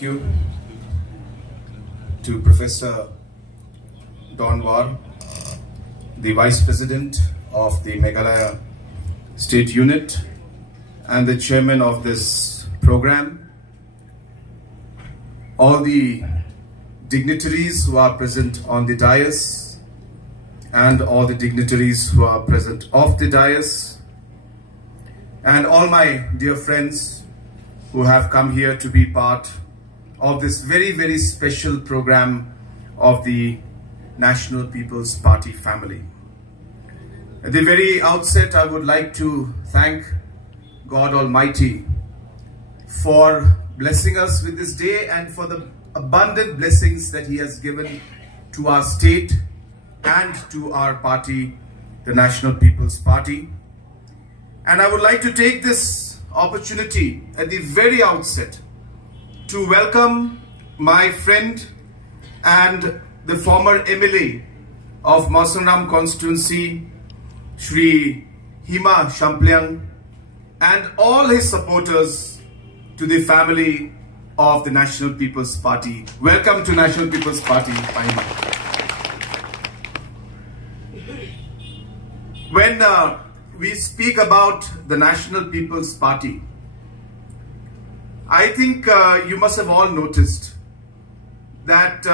Thank you to Professor Donwar, the Vice President of the Meghalaya State Unit and the Chairman of this program, all the dignitaries who are present on the dais and all the dignitaries who are present off the dais, and all my dear friends who have come here to be part of this very, very special program of the National People's Party family. At the very outset, I would like to thank God Almighty for blessing us with this day and for the abundant blessings that He has given to our state and to our party, the National People's Party. And I would like to take this opportunity at the very outset to welcome my friend and the former MLA of Mawsynram constituency, Shri Shangpliang, and all his supporters to the family of the National People's Party. Welcome to National People's Party, Hima. When we speak about the National People's Party, I think you must have all noticed that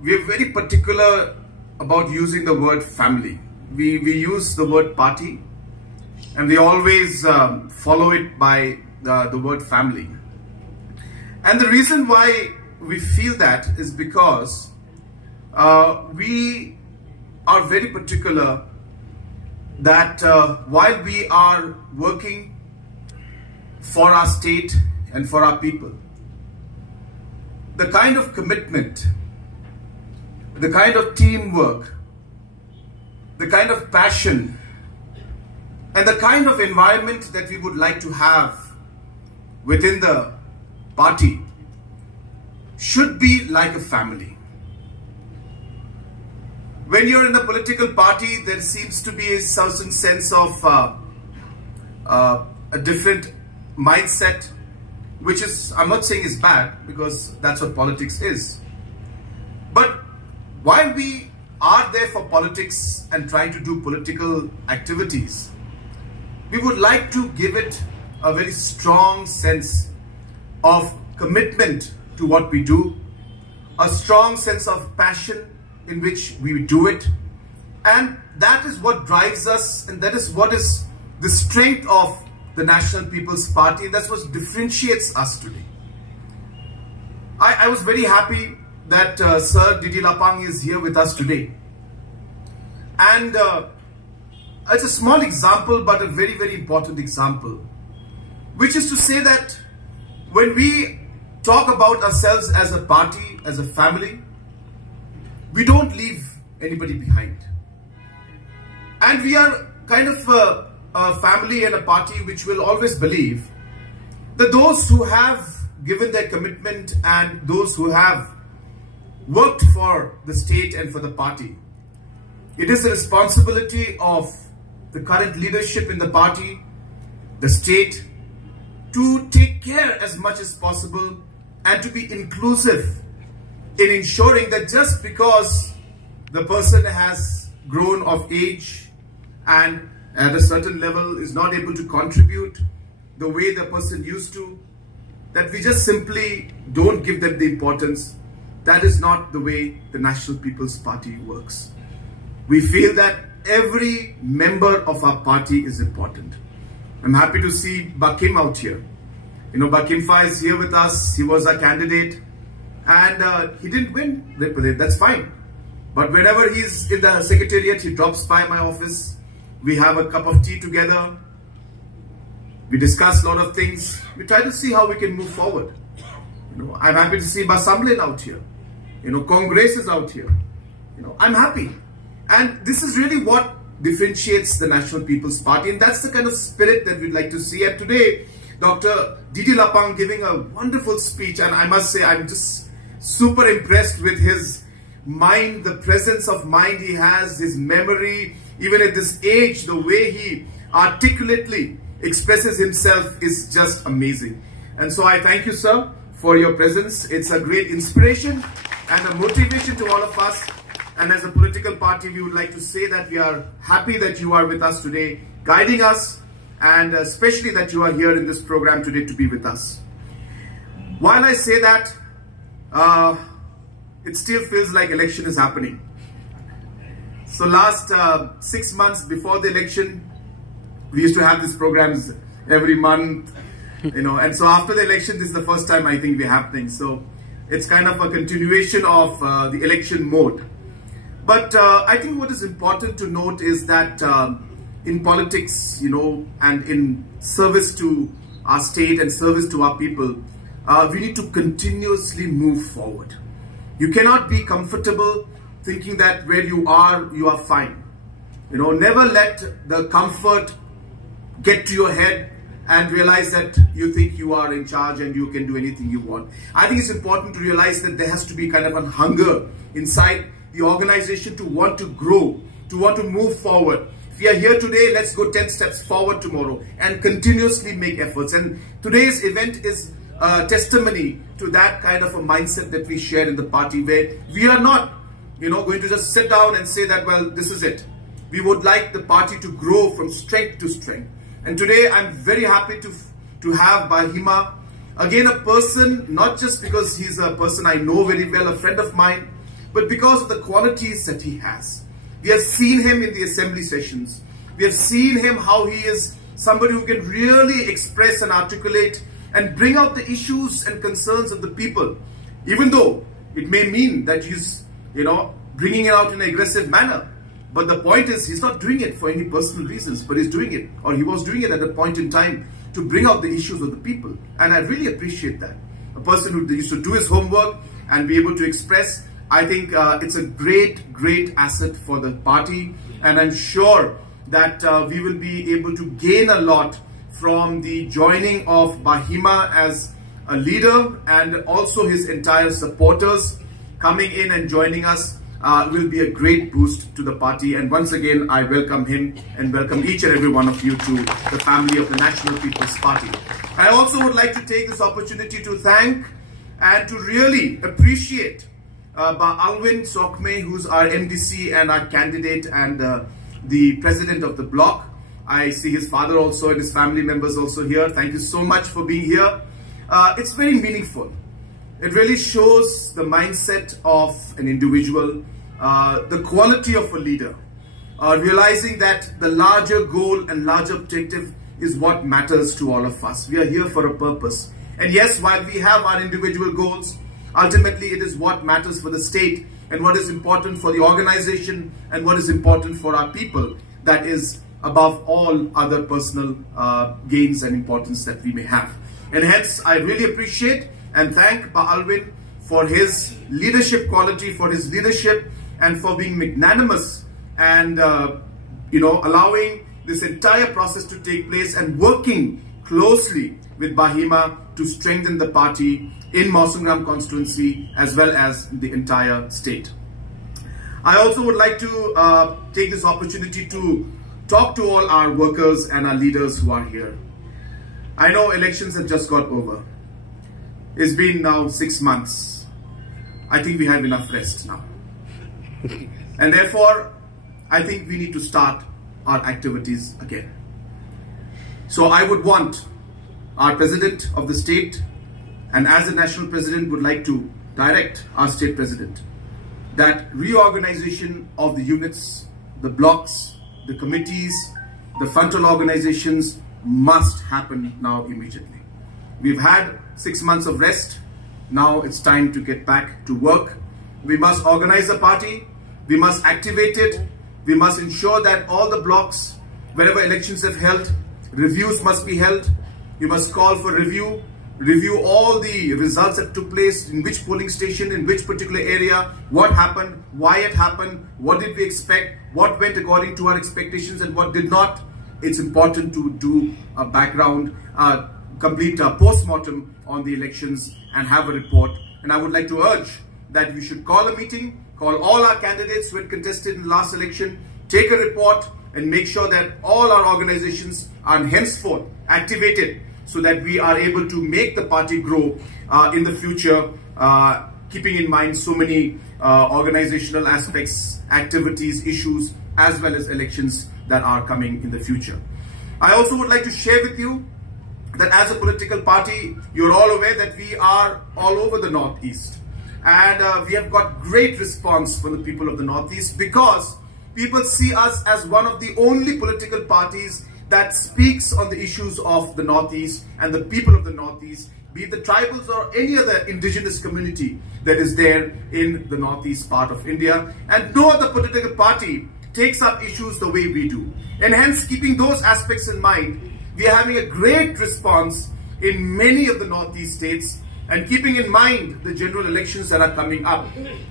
we're very particular about using the word family. We use the word party and we always follow it by the word family. And the reason why we feel that is because we are very particular that while we are working for our state and for our people, the kind of commitment, the kind of teamwork, the kind of passion, and the kind of environment that we would like to have within the party should be like a family. When you're in a political party, there seems to be a certain sense of a different mindset, which is, I'm not saying is bad, because that's what politics is. But while we are there for politics and trying to do political activities, we would like to give it a very strong sense of commitment to what we do, a strong sense of passion in which we do it. And that is what drives us, and that is what is the strength of the National People's Party, and that's what differentiates us today. I was very happy that Sir Didi Lapang is here with us today. And it's a small example, but a very, very important example, which is to say that when we talk about ourselves as a party, as a family, we don't leave anybody behind. And we are kind of a family and a party which will always believe that those who have given their commitment and those who have worked for the state and for the party, it is the responsibility of the current leadership in the party, the state, to take care as much as possible and to be inclusive in ensuring that just because the person has grown of age and at a certain level is not able to contribute the way the person used to, that we just simply don't give them the importance. That is not the way the National People's Party works. We feel that every member of our party is important. I'm happy to see Bakim out here. You know, Bakim Fa is here with us. He was our candidate and he didn't win. That's fine. But whenever he's in the secretariat, he drops by my office. We have a cup of tea together. We discuss a lot of things. We try to see how we can move forward. You know, I'm happy to see Basamlin out here. You know, Congress is out here. You know, I'm happy. And this is really what differentiates the National People's Party. And that's the kind of spirit that we'd like to see. And today, Dr. Didi Lapang giving a wonderful speech. And I must say, I'm just super impressed with his mind, the presence of mind he has, his memory. Even at this age, the way he articulately expresses himself is just amazing. And so I thank you, sir, for your presence. It's a great inspiration and a motivation to all of us. And as a political party, we would like to say that we are happy that you are with us today, guiding us, and especially that you are here in this program today to be with us. While I say that, it still feels like election is happening. So last 6 months before the election, we used to have these programs every month, and so after the election, this is the first time I think we're happening. So it's kind of a continuation of the election mode. But I think what is important to note is that in politics, and in service to our state and service to our people, we need to continuously move forward. You cannot be comfortable thinking that where you are fine. Never let the comfort get to your head and realize that you think you are in charge and you can do anything you want. I think it's important to realize that there has to be kind of a hunger inside the organization to want to grow, to want to move forward. If we are here today, let's go 10 steps forward tomorrow and continuously make efforts. And today's event is a testimony to that kind of a mindset that we share in the party, where we are not, going to just sit down and say that, well, this is it. We would like the party to grow from strength to strength. And today I'm very happy to have Bahima, again a person, not just because he's a person I know very well, a friend of mine, but because of the qualities that he has. We have seen him in the assembly sessions. We have seen him how he is somebody who can really express and articulate and bring out the issues and concerns of the people, even though it may mean that he's, bringing it out in an aggressive manner. But the point is, he's not doing it for any personal reasons, but he's doing it, or he was doing it at a point in time to bring out the issues of the people. And I really appreciate that. A person who used to do his homework and be able to express, I think it's a great, great asset for the party. And I'm sure that we will be able to gain a lot from the joining of Bahima as a leader, and also his entire supporters coming in and joining us will be a great boost to the party. And once again, I welcome him and welcome each and every one of you to the family of the National People's Party. I also would like to take this opportunity to thank and to really appreciate Alvin Sokme, who's our MDC and our candidate and the president of the bloc. I see his father also and his family members also here. Thank you so much for being here. It's very meaningful. It really shows the mindset of an individual, the quality of a leader, realizing that the larger goal and larger objective is what matters to all of us. We are here for a purpose. And yes, while we have our individual goals, ultimately it is what matters for the state and what is important for the organization and what is important for our people that is above all other personal gains and importance that we may have. And hence, I really appreciate and thank Alvin for his leadership quality, for his leadership, and for being magnanimous and, allowing this entire process to take place and working closely with Bahima to strengthen the party in Mawsynram constituency as well as the entire state. I also would like to take this opportunity to talk to all our workers and our leaders who are here. I know elections have just got over. It's been now 6 months. I think we have enough rest now. And therefore, I think we need to start our activities again. So I would want our president of the state, and as the national president would like to direct our state president, that reorganization of the units, the blocks, the committees, the frontal organizations must happen now immediately. We've had 6 months of rest. Now it's time to get back to work. We must organize the party. We must activate it. We must ensure that all the blocks, wherever elections have held, reviews must be held. You must call for review all the results that took place, in which polling station, in which particular area, what happened, why it happened, what did we expect, what went according to our expectations and what did not. It's important to do a background, complete a post-mortem on the elections and have a report. And I would like to urge that we should call a meeting, call all our candidates who had contested in the last election, take a report and make sure that all our organizations are henceforth activated so that we are able to make the party grow in the future, keeping in mind so many organizational aspects, activities, issues, as well as elections that are coming in the future. I also would like to share with you that as a political party, you're all aware that we are all over the Northeast. And we have got great response from the people of the Northeast, because people see us as one of the only political parties that speaks on the issues of the Northeast and the people of the Northeast, be it the tribals or any other indigenous community that is there in the Northeast part of India. And no other political party takes up issues the way we do. And hence, keeping those aspects in mind, we are having a great response in many of the Northeast states. And keeping in mind the general elections that are coming up,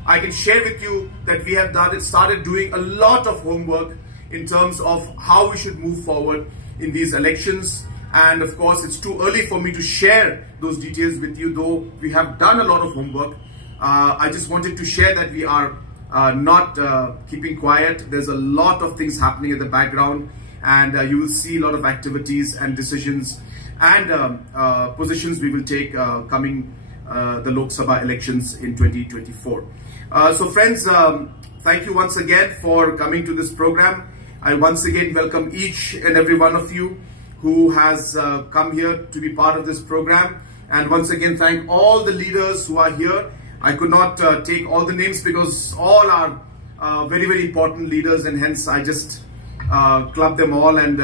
I can share with you that we have started doing a lot of homework in terms of how we should move forward in these elections. And of course, it's too early for me to share those details with you, though we have done a lot of homework. I just wanted to share that we are not keeping quiet. There's a lot of things happening in the background, and you will see a lot of activities and decisions and positions we will take coming the Lok Sabha elections in 2024. So friends, thank you once again for coming to this program. I once again welcome each and every one of you who has come here to be part of this program. And once again, thank all the leaders who are here. I could not take all the names because all are very, very important leaders, and hence I just clubbed them all and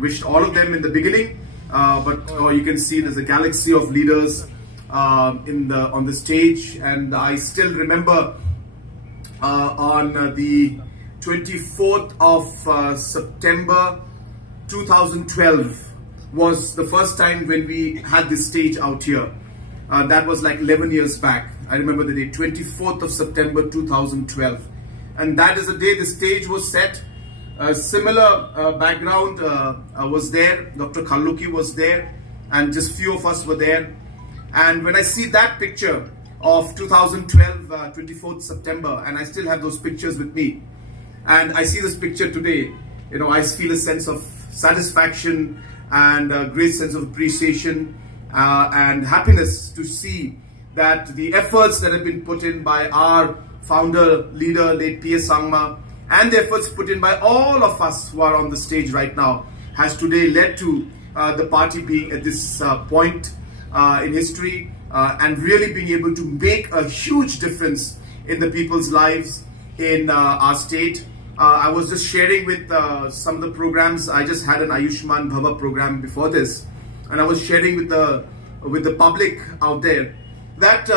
wished all of them in the beginning. But you can see there's a galaxy of leaders on the stage, and I still remember on the 24th of September 2012 was the first time when we had this stage out here. That was like 11 years back. I remember the day, 24th of September 2012. And that is the day the stage was set. A similar background was there. Dr. Khalluki was there, and just few of us were there. And when I see that picture of 2012, 24th September, and I still have those pictures with me, and I see this picture today, I feel a sense of satisfaction and a great sense of appreciation and happiness to see that the efforts that have been put in by our founder, leader, late P.S. Sangma, and the efforts put in by all of us who are on the stage right now has today led to the party being at this point in history and really being able to make a huge difference in the people's lives in our state. I was just sharing with some of the programs. I just had an Ayushman Bhava program before this, and I was sharing with the public out there that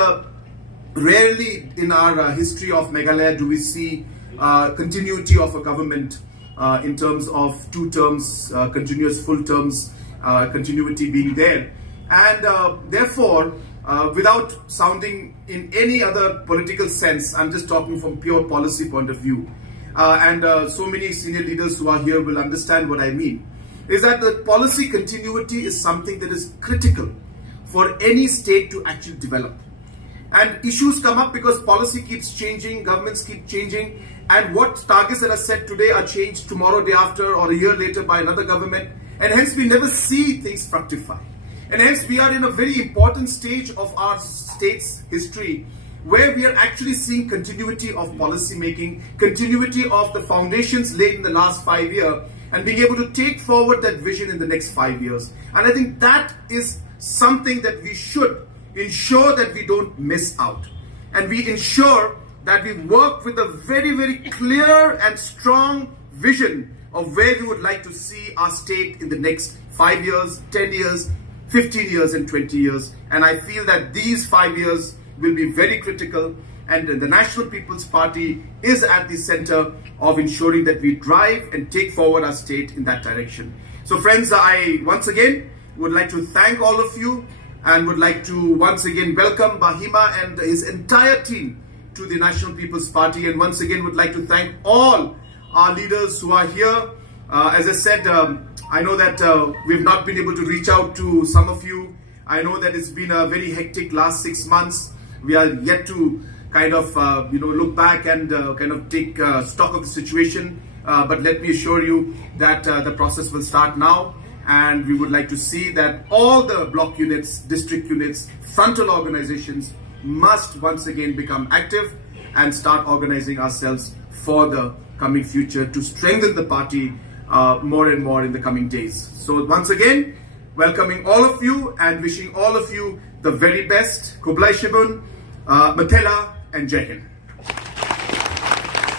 rarely in our history of Meghalaya do we see continuity of a government in terms of 2 terms, continuous full terms, continuity being there. And therefore, without sounding in any other political sense, I'm just talking from pure policy point of view, and so many senior leaders who are here will understand what I mean, is that the policy continuity is something that is critical for any state to actually develop. And issues come up because policy keeps changing, governments keep changing, and what targets that are set today are changed tomorrow, day after, or a year later by another government, and hence we never see things fructify. And hence we are in a very important stage of our state's history where we are actually seeing continuity of policy making, continuity of the foundations laid in the last 5 years, and being able to take forward that vision in the next 5 years. And I think that is something that we should ensure that we don't miss out. And we ensure that we work with a very, very clear and strong vision of where we would like to see our state in the next 5 years, 10 years, 15 years and 20 years. And I feel that these 5 years will be very critical, and the National People's Party is at the center of ensuring that we drive and take forward our state in that direction. So friends, I once again would like to thank all of you and would like to once again welcome Bahima and his entire team to the National People's Party, and once again would like to thank all our leaders who are here. As I said, I know that we've not been able to reach out to some of you. I know that it's been a very hectic last 6 months. We are yet to kind of look back and kind of take stock of the situation. But let me assure you that the process will start now. and we would like to see that all the block units, district units, frontal organizations must once again become active and start organizing ourselves for the coming future to strengthen the party more and more in the coming days. So once again, welcoming all of you and wishing all of you the very best. Kublai Shibun, Mathela and Jai Hind.